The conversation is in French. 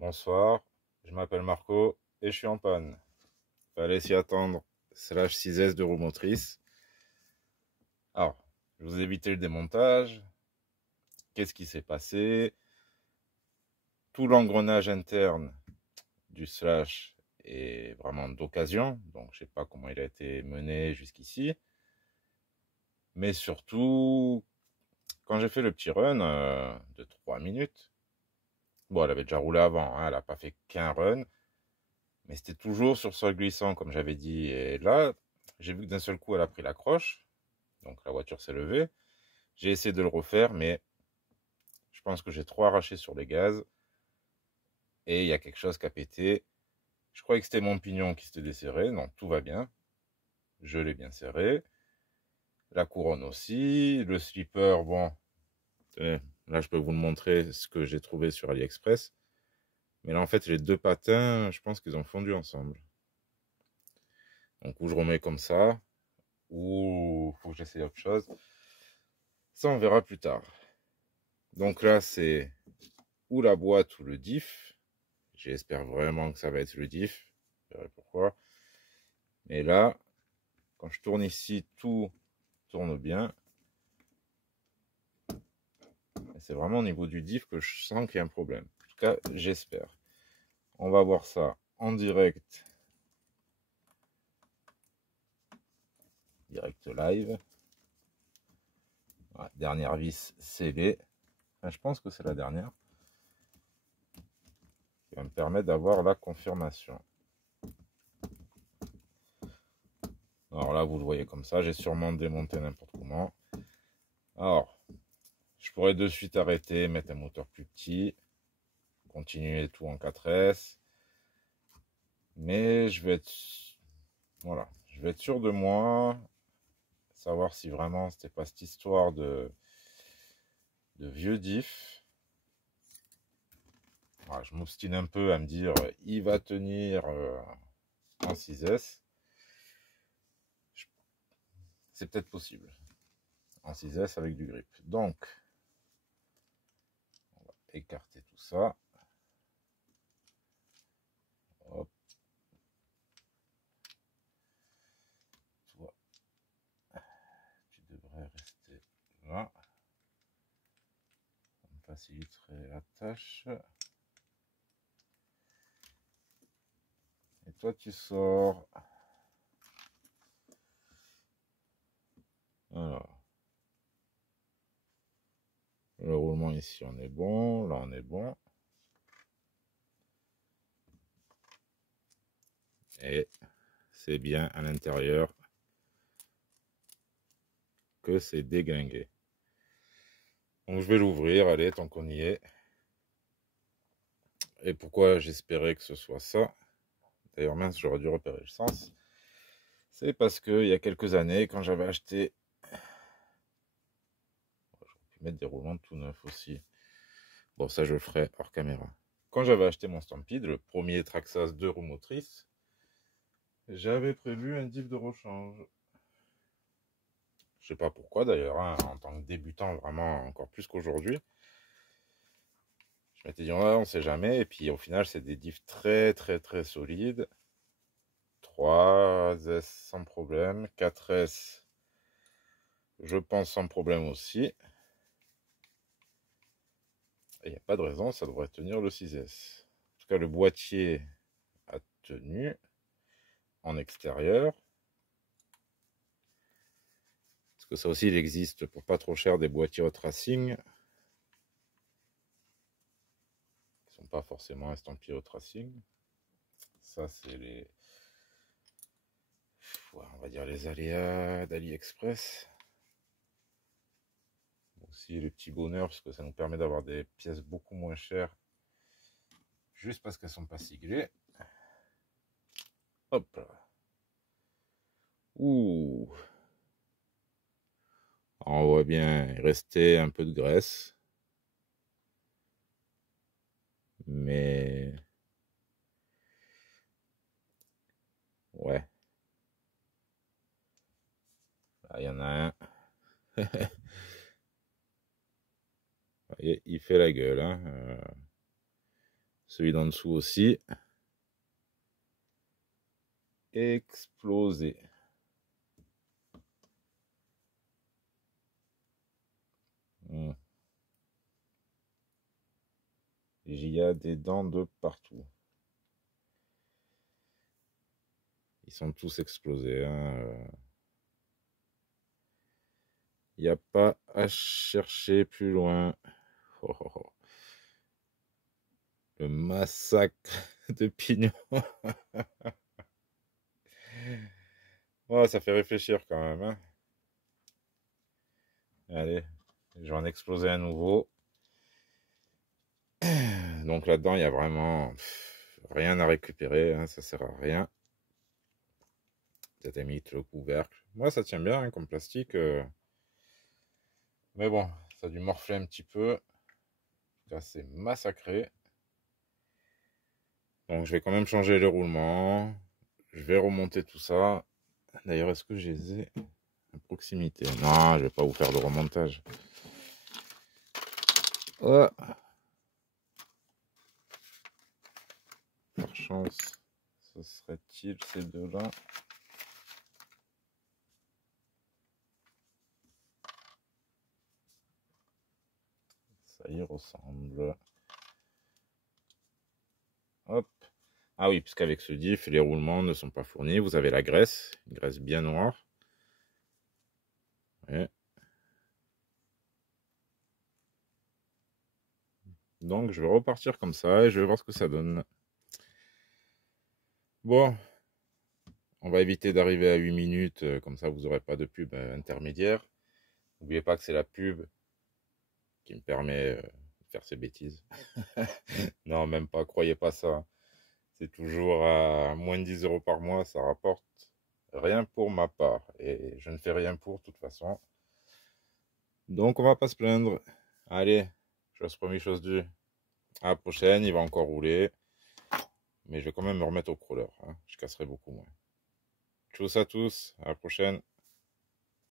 Bonsoir, je m'appelle Marco et je suis en panne. Fallait s'y attendre. Slash 6S de roue motrice. Alors, je vous ai évité le démontage. Qu'est-ce qui s'est passé? Tout l'engrenage interne du slash est vraiment d'occasion. Donc, je sais pas comment il a été mené jusqu'ici. Mais surtout, quand j'ai fait le petit run de 3 minutes, bon, elle avait déjà roulé avant, hein, elle n'a pas fait qu'un run. Mais c'était toujours sur sol glissant, comme j'avais dit. Et là, j'ai vu que d'un seul coup, elle a pris la croche. Donc la voiture s'est levée. J'ai essayé de le refaire, mais je pense que j'ai trop arraché sur les gaz. Et il y a quelque chose qui a pété. Je croyais que c'était mon pignon qui s'était desserré. Non, tout va bien. Je l'ai bien serré. La couronne aussi. Le slipper, bon. Là, je peux vous le montrer, ce que j'ai trouvé sur AliExpress. Mais là, en fait, les deux patins, je pense qu'ils ont fondu ensemble. Donc, ou je remets comme ça, ou faut que j'essaye autre chose. Ça, on verra plus tard. Donc là, c'est ou la boîte ou le diff. J'espère vraiment que ça va être le diff. Je verrai pourquoi. Mais là, quand je tourne ici, tout tourne bien. C'est vraiment au niveau du diff que je sens qu'il y a un problème. En tout cas, j'espère. On va voir ça en direct. Direct live. Voilà, dernière vis scellée. Enfin, je pense que c'est la dernière. Qui va me permettre d'avoir la confirmation. Alors là, vous le voyez comme ça. J'ai sûrement démonté n'importe comment. Alors, je pourrais de suite arrêter, mettre un moteur plus petit, continuer tout en 4S. Mais je vais être, voilà, je vais être sûr de moi, savoir si vraiment c'était pas cette histoire de vieux diff. Voilà, je m'obstine un peu à me dire, il va tenir en 6S. C'est peut-être possible. En 6S avec du grip. Donc, on va écarter tout ça. Hop. Toi, tu devrais rester là. Ça me faciliterait la tâche. Et toi, tu sors. Alors. Le roulement ici, on est bon. Là, on est bon. Et c'est bien à l'intérieur que c'est déglingué. Donc je vais l'ouvrir, allez, tant qu'on y est. Et pourquoi j'espérais que ce soit ça? D'ailleurs, mince, j'aurais dû repérer le sens. C'est parce qu'il y a quelques années, quand j'avais acheté... J'aurais pu mettre des roulants tout neufs aussi. Bon, ça je le ferai hors caméra. Quand j'avais acheté mon Stampede, le premier Traxxas 2 roues motrices, j'avais prévu un diff de rechange. Je sais pas pourquoi d'ailleurs, hein, en tant que débutant, vraiment encore plus qu'aujourd'hui. Je m'étais dit, ouais, on sait jamais. Et puis au final, c'est des diffs très très très solides. 3S sans problème. 4S, je pense sans problème aussi. Et il n'y a pas de raison, ça devrait tenir le 6S. En tout cas, le boîtier a tenu en extérieur. Parce que ça aussi, il existe pour pas trop cher des boîtiers hot racing. Qui sont pas forcément estampillés hot racing. Ça, c'est les... Ouais, on va dire les aléas d'AliExpress. Aussi le petit bonheur, parce que ça nous permet d'avoir des pièces beaucoup moins chères. Juste parce qu'elles sont pas siglées. Hop là. Ouh. On voit bien, il restait un peu de graisse. Mais... Ouais. Là, il y en a un. Il fait la gueule. Hein. Celui d'en dessous aussi. Explosé. Il y a des dents de partout. Ils sont tous explosés. Il n'y a pas à chercher plus loin. Oh, oh, oh. Le massacre de pignons. Oh, ça fait réfléchir quand même. Hein. Allez, je vais en exploser un nouveau. Donc là-dedans, il y a vraiment rien à récupérer. Hein, ça sert à rien. Peut-être limite le couvercle. Moi, ça tient bien hein, comme plastique. Mais bon, ça a dû morfler un petit peu. Là, c'est massacré. Donc, je vais quand même changer les roulements. Je vais remonter tout ça. D'ailleurs, est-ce que je les ai à proximité? Non, je vais pas vous faire le remontage. Oh. Par chance, ce serait-il ces deux-là? Ça y ressemble. Hop. Ah oui, puisqu'avec ce diff, les roulements ne sont pas fournis. Vous avez la graisse, une graisse bien noire. Ouais. Donc, je vais repartir comme ça et je vais voir ce que ça donne. Bon, on va éviter d'arriver à 8 minutes, comme ça vous n'aurez pas de pub intermédiaire. N'oubliez pas que c'est la pub qui me permet de faire ces bêtises. Non, même pas, croyez pas ça. C'est toujours à moins de 10 € par mois, ça rapporte rien pour ma part. Et je ne fais rien pour, de toute façon. Donc, on va pas se plaindre. Allez, chose promis, chose due. À la prochaine, il va encore rouler. Mais je vais quand même me remettre au crawler. Hein. Je casserai beaucoup moins. Tchuss à tous, à la prochaine.